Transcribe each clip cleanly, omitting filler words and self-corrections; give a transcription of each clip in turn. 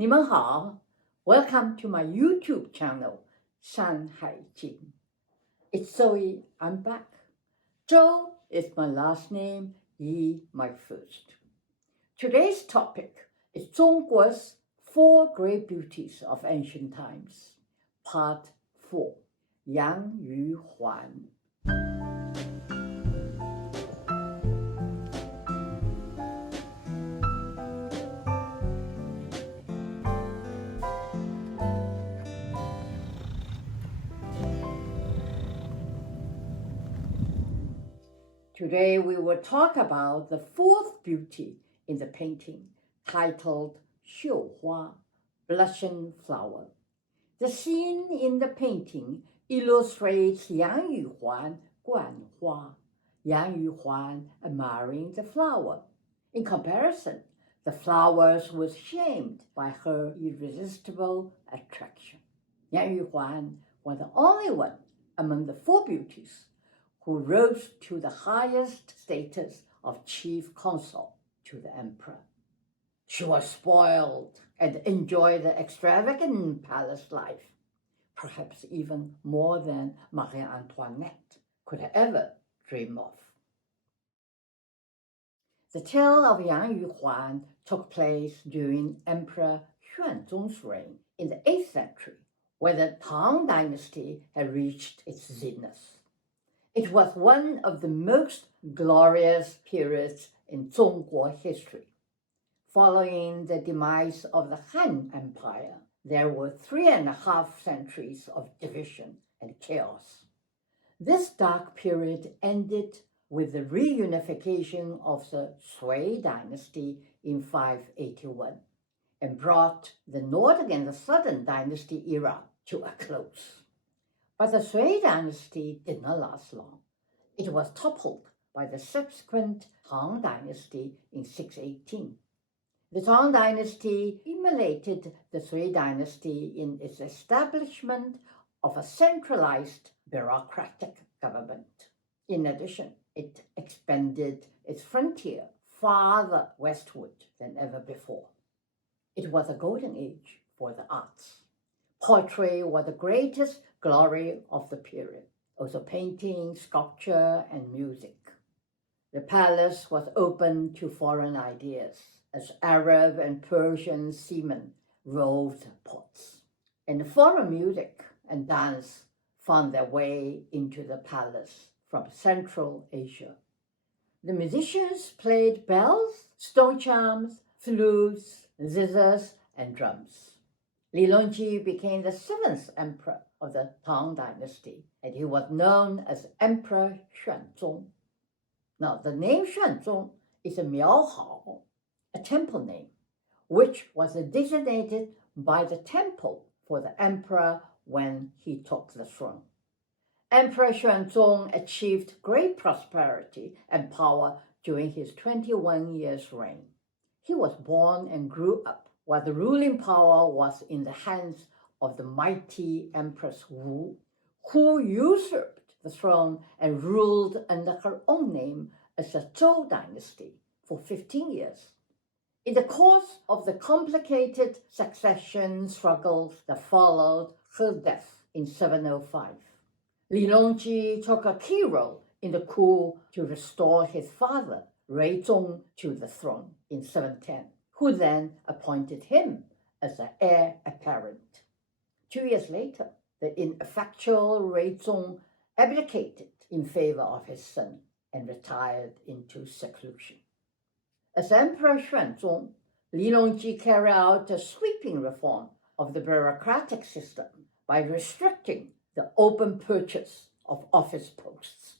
你们好, welcome to my YouTube channel, 山海经. It's Zoe, I'm back. Zhou is my last name, Yi my first. Today's topic is Zhongguo's 4 Great Beauties of Ancient Times, Part 4, Yang Yuhuan. Today we will talk about the 4th beauty in the painting, titled Xiuhua, Blushing Flower. The scene in the painting illustrates Yang Yuhuan Guanhua, Yang Yuhuan admiring the flower. In comparison, the flowers was shamed by her irresistible attraction. Yang Yuhuan was the only one among the 4 beauties who rose to the highest status of chief consort to the emperor. She was spoiled and enjoyed the extravagant palace life, perhaps even more than Marie Antoinette could ever dream of. The tale of Yang Yuhuan took place during Emperor Xuanzong's reign in the 8th century, where the Tang dynasty had reached its zenith. It was one of the most glorious periods in Zhongguo history. Following the demise of the Han Empire, there were 3.5 centuries of division and chaos. This dark period ended with the reunification of the Sui dynasty in 581 and brought the Northern and the Southern dynasty era to a close. But the Sui dynasty did not last long. It was toppled by the subsequent Tang dynasty in 618. The Tang dynasty emulated the Sui dynasty in its establishment of a centralized bureaucratic government. In addition, it expanded its frontier farther westward than ever before. It was a golden age for the arts. Poetry was the greatest glory of the period, also painting, sculpture, and music. The palace was open to foreign ideas as Arab and Persian seamen roved ports, and foreign music and dance found their way into the palace from Central Asia. The musicians played bells, stone chimes, flutes, zithers, and drums. Li Longji became the 7th emperor of the Tang dynasty, and he was known as Emperor Xuanzong. Now, the name Xuanzong is a miaohao, a temple name, which was designated by the temple for the emperor when he took the throne. Emperor Xuanzong achieved great prosperity and power during his 21 years reign. He was born and grew up while the ruling power was in the hands of the mighty Empress Wu, who usurped the throne and ruled under her own name as the Zhou dynasty for 15 years. In the course of the complicated succession struggles that followed her death in 705, Li Longji took a key role in the coup to restore his father, Ruizong, to the throne in 710. Who then appointed him as the heir apparent. 2 years later, the ineffectual Ruizong abdicated in favor of his son and retired into seclusion. As Emperor Xuanzong, Li Longji carried out a sweeping reform of the bureaucratic system by restricting the open purchase of office posts.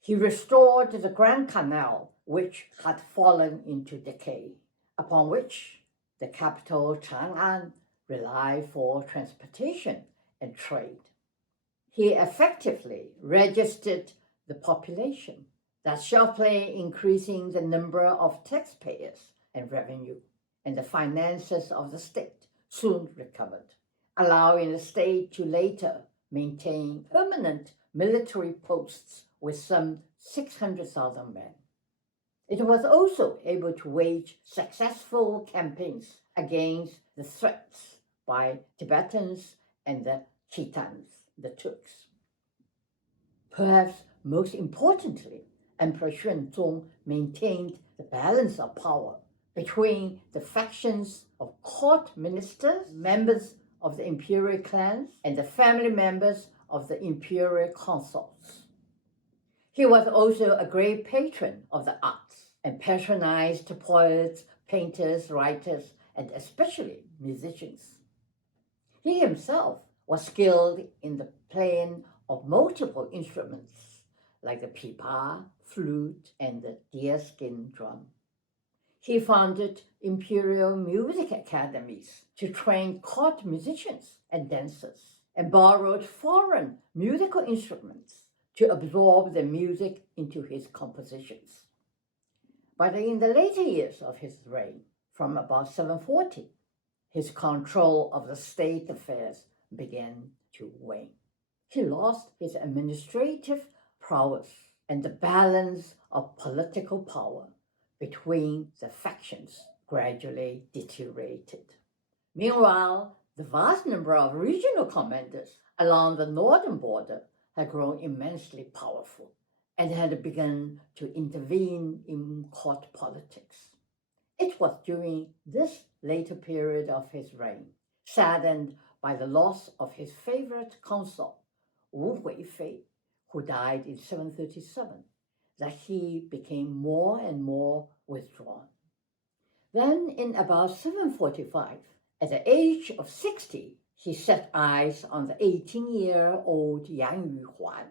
He restored the Grand Canal, which had fallen into decay, upon which the capital Chang'an relied for transportation and trade. He effectively registered the population, thus sharply increasing the number of taxpayers and revenue, and the finances of the state soon recovered, allowing the state to later maintain permanent military posts with some 600,000 men. It was also able to wage successful campaigns against the threats by Tibetans and the Khitans, the Turks. Perhaps most importantly, Emperor Xuanzong maintained the balance of power between the factions of court ministers, members of the imperial clans, and the family members of the imperial consorts. He was also a great patron of the arts and patronized poets, painters, writers, and especially musicians. He himself was skilled in the playing of multiple instruments like the pipa, flute, and the deerskin drum. He founded imperial music academies to train court musicians and dancers, and borrowed foreign musical instruments to absorb the music into his compositions. But in the later years of his reign, from about 740, his control of the state affairs began to wane. He lost his administrative prowess, and the balance of political power between the factions gradually deteriorated. Meanwhile, the vast number of regional commanders along the northern border had grown immensely powerful and had begun to intervene in court politics. It was during this later period of his reign, saddened by the loss of his favorite consort, Wu Huifei, who died in 737, that he became more and more withdrawn. Then, in about 745, at the age of 60, he set eyes on the 18-year-old Yang Yuhuan,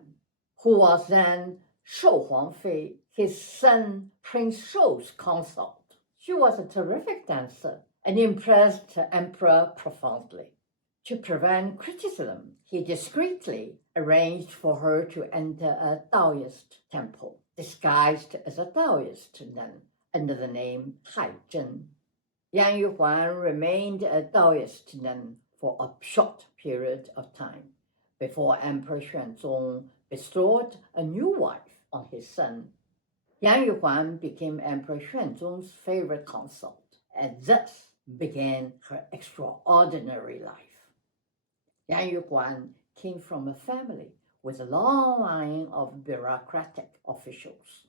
who was then Shou Huangfei, his son Prince Shou's consort. She was a terrific dancer and impressed the emperor profoundly. To prevent criticism, he discreetly arranged for her to enter a Taoist temple, disguised as a Taoist nun under the name Haizhen. Yang Yuhuan remained a Taoist nun for a short period of time before Emperor Xuanzong bestowed a new wife on his son. Yang Yuhuan became Emperor Xuanzong's favorite consort, and thus began her extraordinary life. Yang Yuhuan came from a family with a long line of bureaucratic officials.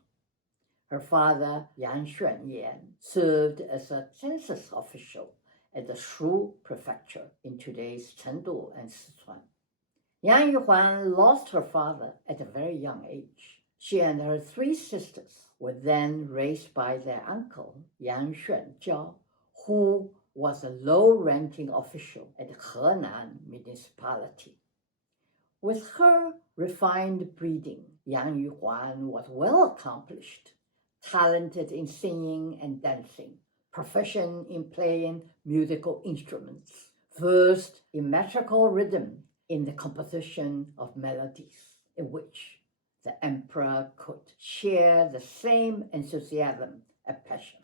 Her father, Yang Xuanyan, served as a census official at the Shu prefecture in today's Chengdu and Sichuan. Yang Yuhuan lost her father at a very young age. She and her three sisters were then raised by their uncle, Yang Xuanjiao, who was a low-ranking official at Henan municipality. With her refined breeding, Yang Yuhuan was well accomplished, talented in singing and dancing, proficient in playing musical instruments, versed in metrical rhythm in the composition of melodies, in which the emperor could share the same enthusiasm and passion.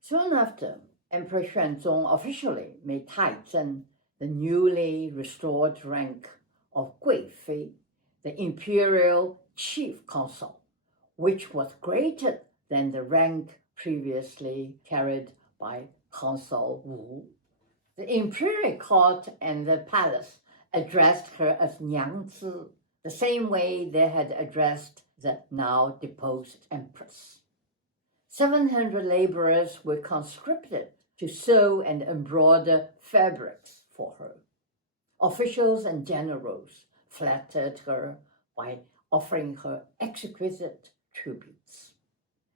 Soon after, Emperor Xuanzong officially made Haizhen the newly restored rank of Guifei, the imperial chief consort, which was greater than the rank previously carried by Consort Wu. The imperial court and the palace addressed her as Nyangzi, the same way they had addressed the now deposed empress. 700 laborers were conscripted to sew and embroider fabrics for her. Officials and generals flattered her by offering her exquisite tributes.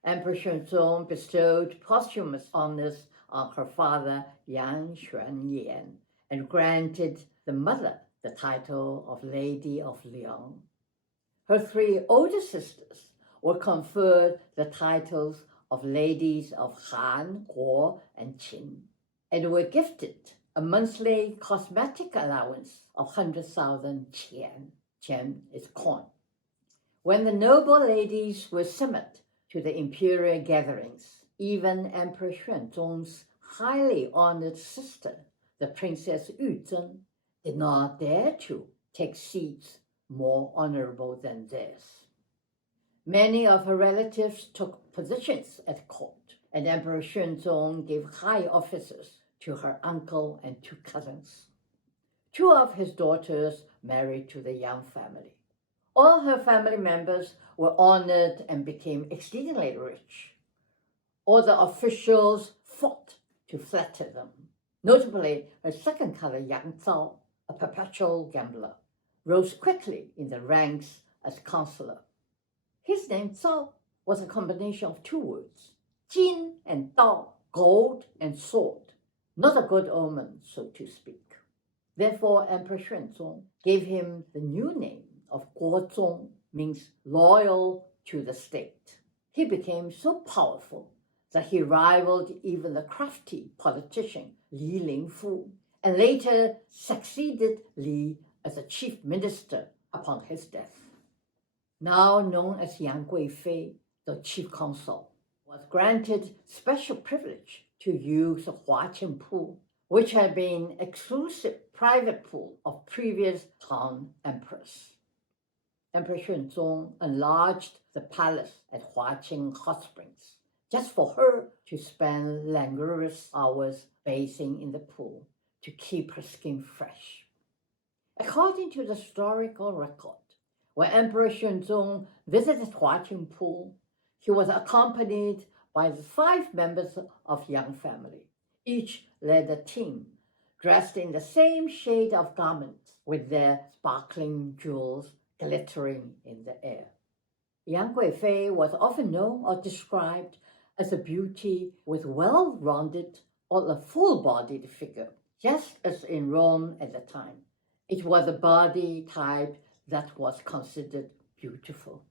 Emperor Xuanzong bestowed posthumous honors on her father Yang Xuanyan and granted the mother the title of Lady of Liang. Her three older sisters were conferred the titles of Ladies of Han, Guo, and Qin, and were gifted a monthly cosmetic allowance of 100,000 qian. Qian is coin. When the noble ladies were summoned to the imperial gatherings, even Emperor Xuanzong's highly honored sister, the Princess Yuzhen, did not dare to take seats more honorable than theirs. Many of her relatives took positions at court, and Emperor Xuanzong gave high offices to her uncle and 2 cousins. 2 of his daughters married to the Yang family. All her family members were honored and became exceedingly rich. All the officials fought to flatter them. Notably, her second cousin Yang Zhao, a perpetual gambler, rose quickly in the ranks as counselor. His name Zhao was a combination of 2 words, Jin and Dao, gold and sword, not a good omen, so to speak. Therefore, Emperor Xuanzong gave him the new name of Guozong, means loyal to the state. He became so powerful that he rivaled even the crafty politician Li Lingfu, and later succeeded Li as a chief minister upon his death. Now known as Yang Guifei, the chief consort, was granted special privilege to use the Huaqing pool, which had been exclusive private pool of previous Tang emperors. Emperor Xuanzong enlarged the palace at Huaqing Hot Springs, just for her to spend languorous hours bathing in the pool to keep her skin fresh. According to the historical record, when Emperor Xuanzong visited Huaqing Pool, he was accompanied by the 5 members of Yang family. Each led a team, dressed in the same shade of garments, with their sparkling jewels glittering in the air. Yang Guifei was often known or described as a beauty with well-rounded or a full-bodied figure, just as in Rome at the time. It was a body type that was considered beautiful.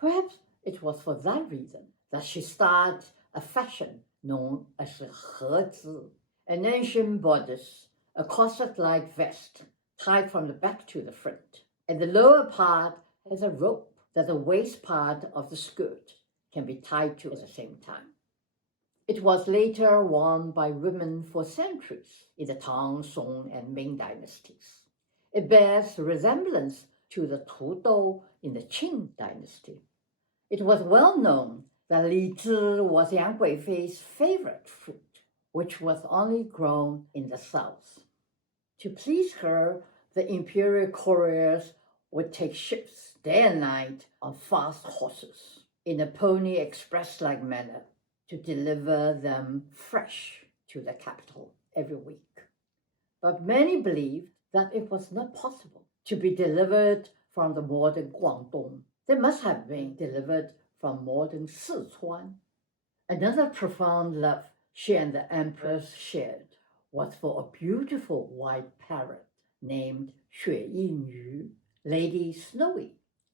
Perhaps it was for that reason that she started a fashion known as the hezi, an ancient bodice, a corset-like vest tied from the back to the front. And the lower part has a rope that the waist part of the skirt can be tied to at the same time. It was later worn by women for centuries in the Tang, Song, and Ming dynasties. It bears resemblance to the tudou in the Qing dynasty. It was well known that li zhi was Yang Guifei's favorite fruit, which was only grown in the south. To please her, the imperial couriers would take ships day and night on fast horses in a pony express-like manner to deliver them fresh to the capital every week. But many believed that it was not possible to be delivered from the modern Guangdong. They must have been delivered from modern Sichuan. Another profound love she and the empress shared was for a beautiful white parrot named Xue Yinyu, Lady Snowy,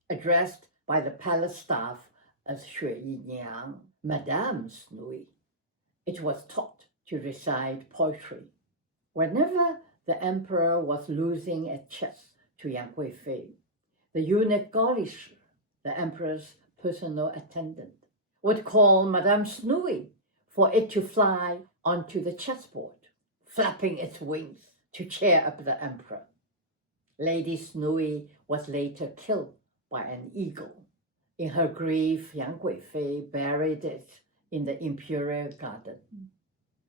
addressed by the palace staff as Xue Yinyang, Madame Snowy. It was taught to recite poetry. Whenever the emperor was losing at chess to Yang Guifei, the eunuch Shi, the emperor's personal attendant, would call Madame Snowy for it to fly onto the chessboard, flapping its wings to cheer up the emperor. Lady Snowy was later killed by an eagle. In her grief, Yang Guifei buried it in the imperial garden.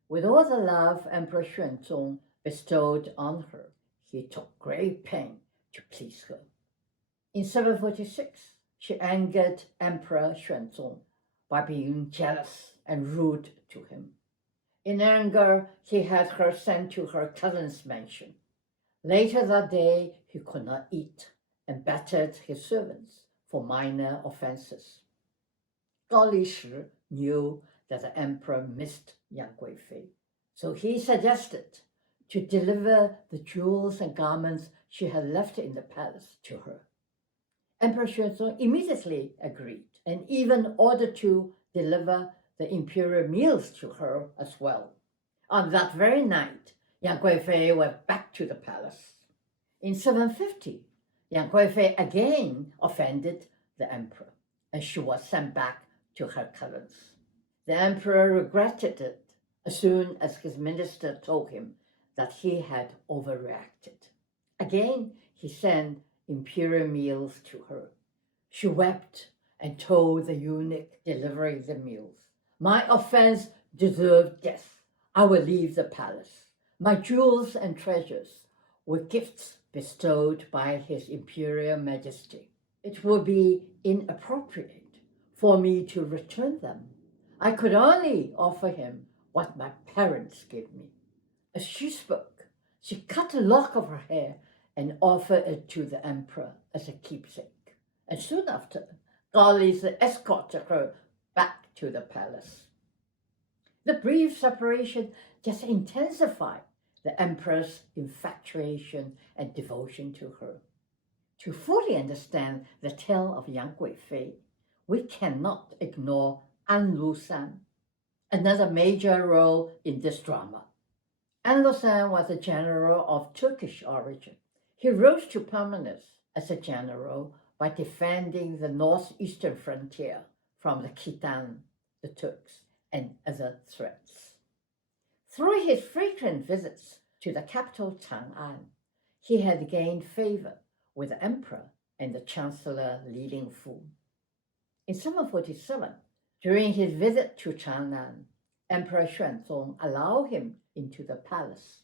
With all the love Emperor Xuanzong bestowed on her, he took great pain to please her. In 746, she angered Emperor Xuanzong by being jealous and rude to him. In anger, he had her sent to her cousin's mansion. Later that day, he could not eat and battered his servants for minor offenses. Shi knew that the emperor missed Yang Guifei, so he suggested to deliver the jewels and garments she had left in the palace to her. Emperor Xuanzong immediately agreed and even ordered to deliver the imperial meals to her as well. On that very night, Yang Guifei went back to the palace. In 750, Yang Guifei again offended the emperor, and she was sent back to her cousins. The emperor regretted it as soon as his minister told him that he had overreacted. Again, he sent imperial meals to her. She wept and told the eunuch delivering the meals, "My offense deserved death. I will leave the palace. My jewels and treasures were gifts bestowed by His Imperial Majesty. It would be inappropriate for me to return them. I could only offer him what my parents gave me. As she spoke, she cut a lock of her hair and offered it to the emperor as a keepsake. And soon after, Gao Li escorted her back to the palace. The brief separation just intensified the emperor's infatuation and devotion to her. To fully understand the tale of Yang Guifei, we cannot ignore An Lushan, another major role in this drama. An Lushan was a general of Turkish origin. He rose to prominence as a general by defending the northeastern frontier from the Khitan, the Turks, and other threats. Through his frequent visits to the capital Chang'an, he had gained favor with the emperor and the chancellor Li Lingfu. In 747, during his visit to Chang'an, Emperor Xuanzong allowed him into the palace.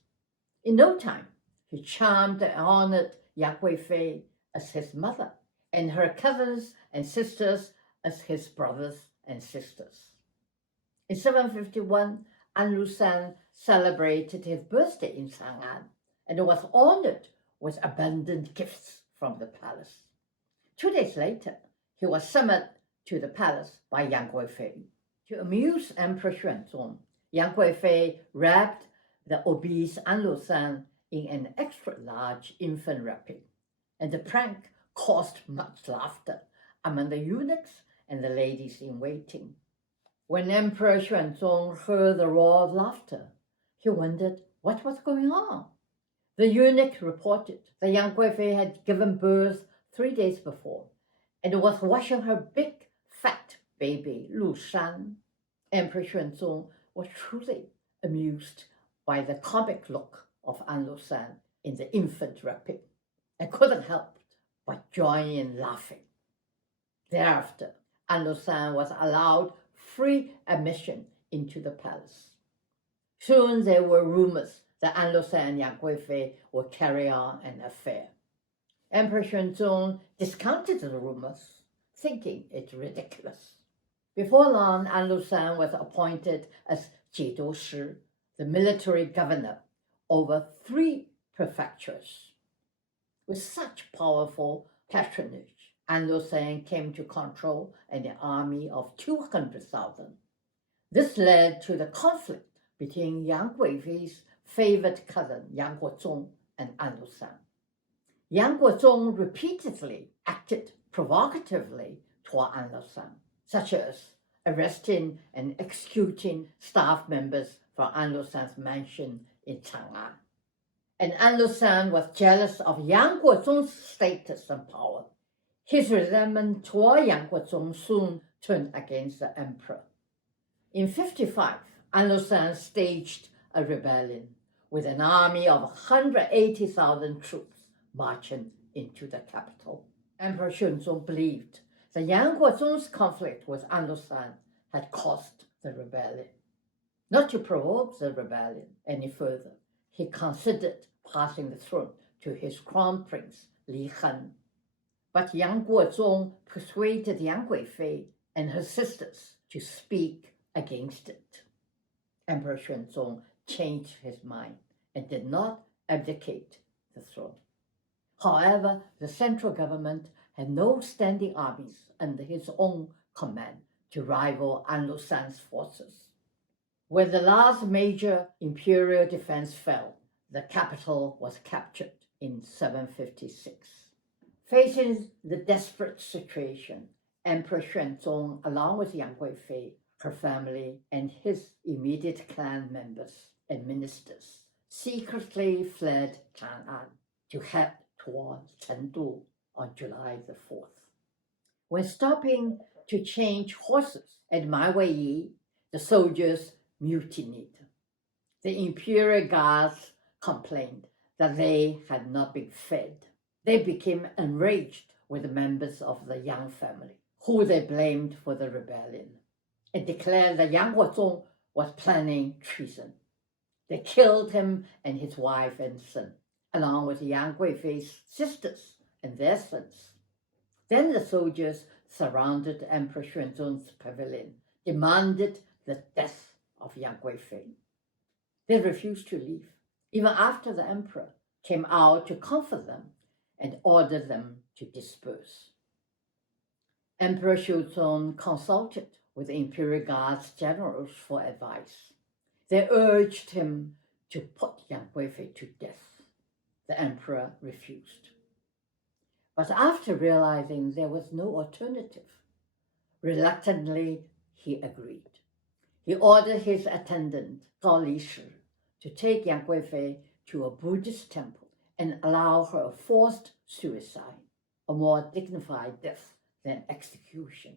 In no time, he charmed and honored Yang Guifei as his mother, and her cousins and sisters as his brothers and sisters. In 751, An Lushan celebrated his birthday in Chang'an and was honored with abundant gifts from the palace. 2 days later, he was summoned to the palace by Yang Guifei. To amuse Emperor Xuanzong, Yang Guifei wrapped the obese An Lushan in an extra-large infant wrapping, and the prank caused much laughter among the eunuchs and the ladies-in-waiting. When Emperor Xuanzong heard the roar of laughter, he wondered what was going on. The eunuch reported that Yang Guifei had given birth 3 days before and was washing her big, fat baby, Lu Shan. Emperor Xuanzong was truly amused by the comic look of An Lushan in the infant wrapping and couldn't help but join in laughing. Thereafter, An Lushan was allowed free admission into the palace. Soon there were rumors that An Lushan and Yang Guifei would carry on an affair. Emperor Xuanzong discounted the rumors, thinking it ridiculous. Before long, An Lushan was appointed as Jidou Shi, the military governor over 3 prefectures. With such powerful patronage, An Lushan came to control an army of 200,000. This led to the conflict between Yang Guifei's favored cousin Yang Guozong and An Lushan. Yang Guozong repeatedly acted provocatively toward An Lushan, such as arresting and executing staff members from An Lushan's mansion in Chang'an. And An Lushan was jealous of Yang Guozong's status and power. His resentment toward Yang Guozong soon turned against the emperor. In 55, An Lushan staged a rebellion with an army of 180,000 troops marching into the capital. Emperor Xuanzong believed that Yang Guozong's conflict with An Lushan had caused the rebellion. Not to provoke the rebellion any further, he considered passing the throne to his Crown Prince Li Chang. But Yang Guozong persuaded Yang Guifei and her sisters to speak against it. Emperor Xuanzong changed his mind and did not abdicate the throne. However, the central government had no standing armies under his own command to rival An Lushan's forces. When the last major imperial defense fell, the capital was captured in 756. Facing the desperate situation, Emperor Xuanzong, along with Yang Guifei, her family, and his immediate clan members and ministers, secretly fled Chang'an to head towards Chengdu on July the 4th. When stopping to change horses at Maiweiyi, the soldiers mutinied. The imperial guards complained that they had not been fed. They became enraged with the members of the Yang family, who they blamed for the rebellion, and declared that Yang Guozong was planning treason. They killed him and his wife and son, along with Yang Guifei's sisters and their sons. Then the soldiers surrounded Emperor Xuanzong's pavilion, demanded the death of Yang Guifei. They refused to leave, even after the emperor came out to comfort them and ordered them to disperse. Emperor Xuanzong consulted with the Imperial Guard's generals for advice. They urged him to put Yang Guifei to death. The emperor refused. But after realizing there was no alternative, reluctantly he agreed. He ordered his attendant, Li Shi, to take Yang Guifei to a Buddhist temple and allow her a forced suicide, a more dignified death than execution.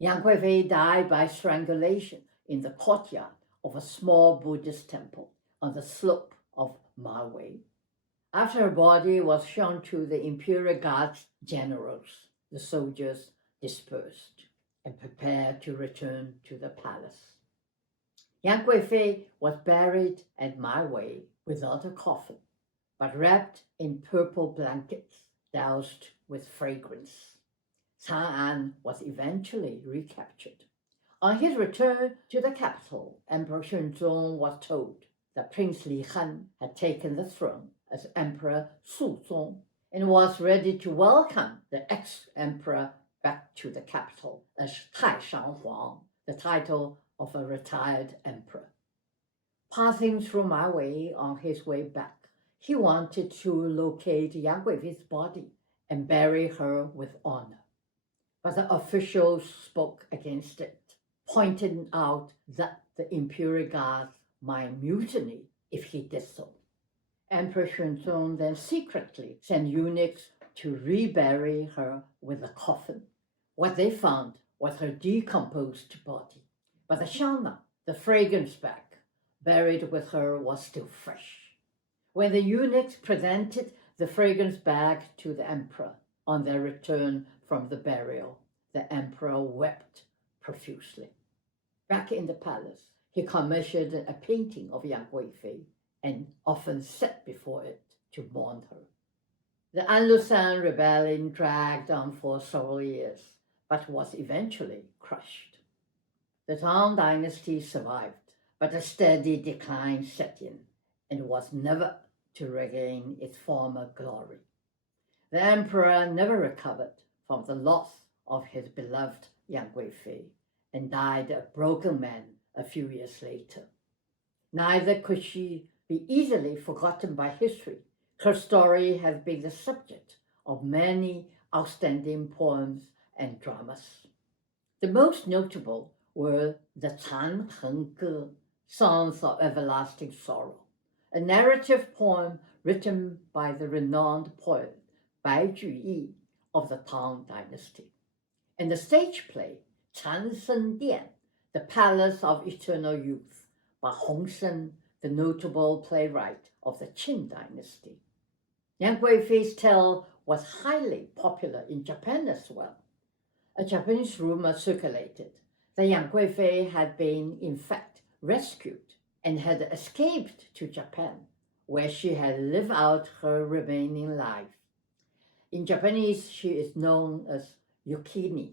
Yang Guifei died by strangulation in the courtyard of a small Buddhist temple on the slope of Mawei. After her body was shown to the Imperial Guard's generals, the soldiers dispersed and prepared to return to the palace. Yang Guifei was buried at Mawei without a coffin, but wrapped in purple blankets doused with fragrance. Chang'an was eventually recaptured. On his return to the capital, Emperor Xuanzong was told that Prince Li Chang had taken the throne as Emperor Zhongguo and was ready to welcome the ex-emperor back to the capital as Taishan Huang, the title of a retired emperor. Passing through Mawei on his way back, he wanted to locate Yang Guifei's body and bury her with honor. But the officials spoke against it, pointing out that the Imperial Guards might mutiny if he did so. Emperor Xuanzong then secretly sent eunuchs to rebury her with a coffin. What they found was her decomposed body, but the shana, the fragrance bag, buried with her was still fresh. When the eunuchs presented the fragrance bag to the emperor on their return from the burial, the emperor wept profusely. Back in the palace, he commissioned a painting of Yang Guifei and often sat before it to mourn her. The Anlusan rebellion dragged on for several years, but was eventually crushed. The Tang dynasty survived, but a steady decline set in and was never to regain its former glory. The emperor never recovered from the loss of his beloved Yang Guifei and died a broken man a few years later. Neither could she be easily forgotten by history. Her story has been the subject of many outstanding poems and dramas. The most notable were the Tan Heng Ge, Songs of Everlasting Sorrow, a narrative poem written by the renowned poet Bai Juyi of the Tang dynasty, and the stage play Chan Sen Dian, the Palace of Eternal Youth, by Hong Sen, the notable playwright of the Qin dynasty. Yang Guifei's tale was highly popular in Japan as well. A Japanese rumor circulated that Yang Guifei had been, in fact, rescued and had escaped to Japan, where she had lived out her remaining life. In Japanese, she is known as Yukini.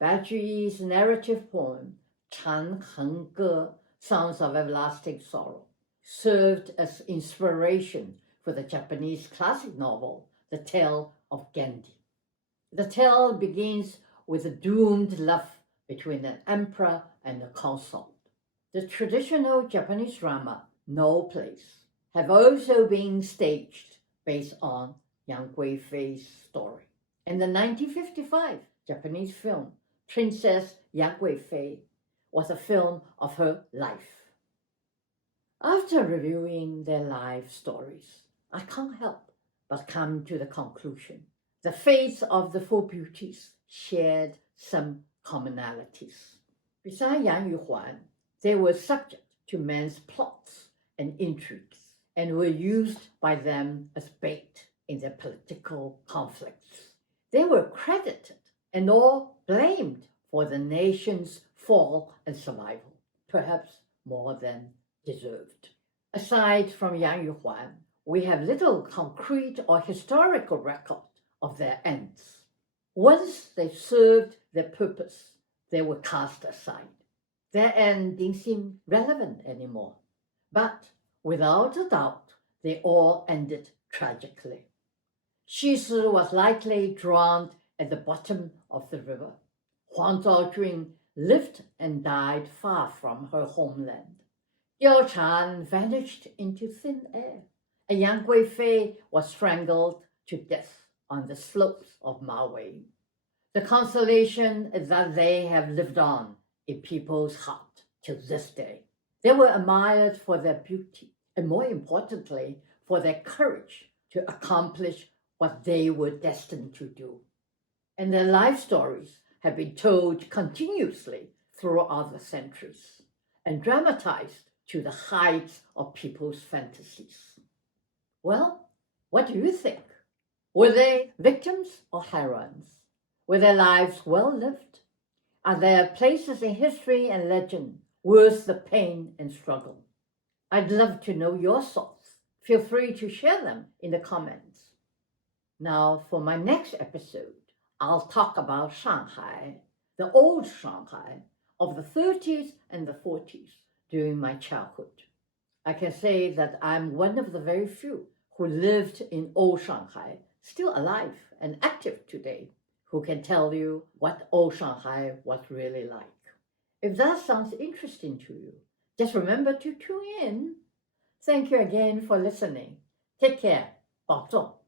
Bai Juyi's narrative poem, Tan Heng Ge, Songs of Everlasting Sorrow, served as inspiration for the Japanese classic novel, The Tale of Genji. The tale begins with a doomed love between an emperor and a consort. The traditional Japanese drama, No Place, have also been staged based on Yang Guifei's story. And the 1955 Japanese film, Princess Yang Guifei, was a film of her life. After reviewing their life stories, I can't help but come to the conclusion. The fates of the four beauties shared some commonalities. Besides Yang Yuhuan, they were subject to men's plots and intrigues and were used by them as bait in their political conflicts. They were credited and all blamed for the nation's fall and survival, perhaps more than deserved. Aside from Yang Yuhuan, we have little concrete or historical record of their ends. Once they served their purpose, they were cast aside. Their end didn't seem relevant anymore. But without a doubt, they all ended tragically. Xi Shi was likely drowned at the bottom of the river. Wang Zhaojun lived and died far from her homeland. Diao Chan vanished into thin air, and Yang Guifei was strangled to death on the slopes of Maowei. The consolation is that they have lived on in people's heart to this day. They were admired for their beauty, and more importantly, for their courage to accomplish what they were destined to do. And their life stories have been told continuously throughout the centuries and dramatized to the heights of people's fantasies. Well, what do you think? Were they victims or heroines? Were their lives well lived? Are there places in history and legend worth the pain and struggle? I'd love to know your thoughts. Feel free to share them in the comments. Now, for my next episode, I'll talk about Shanghai, the old Shanghai of the 30s and the 40s during my childhood. I can say that I'm one of the very few who lived in old Shanghai, still alive and active today, who can tell you what old Shanghai was really like. If that sounds interesting to you, just remember to tune in. Thank you again for listening. Take care. 保重.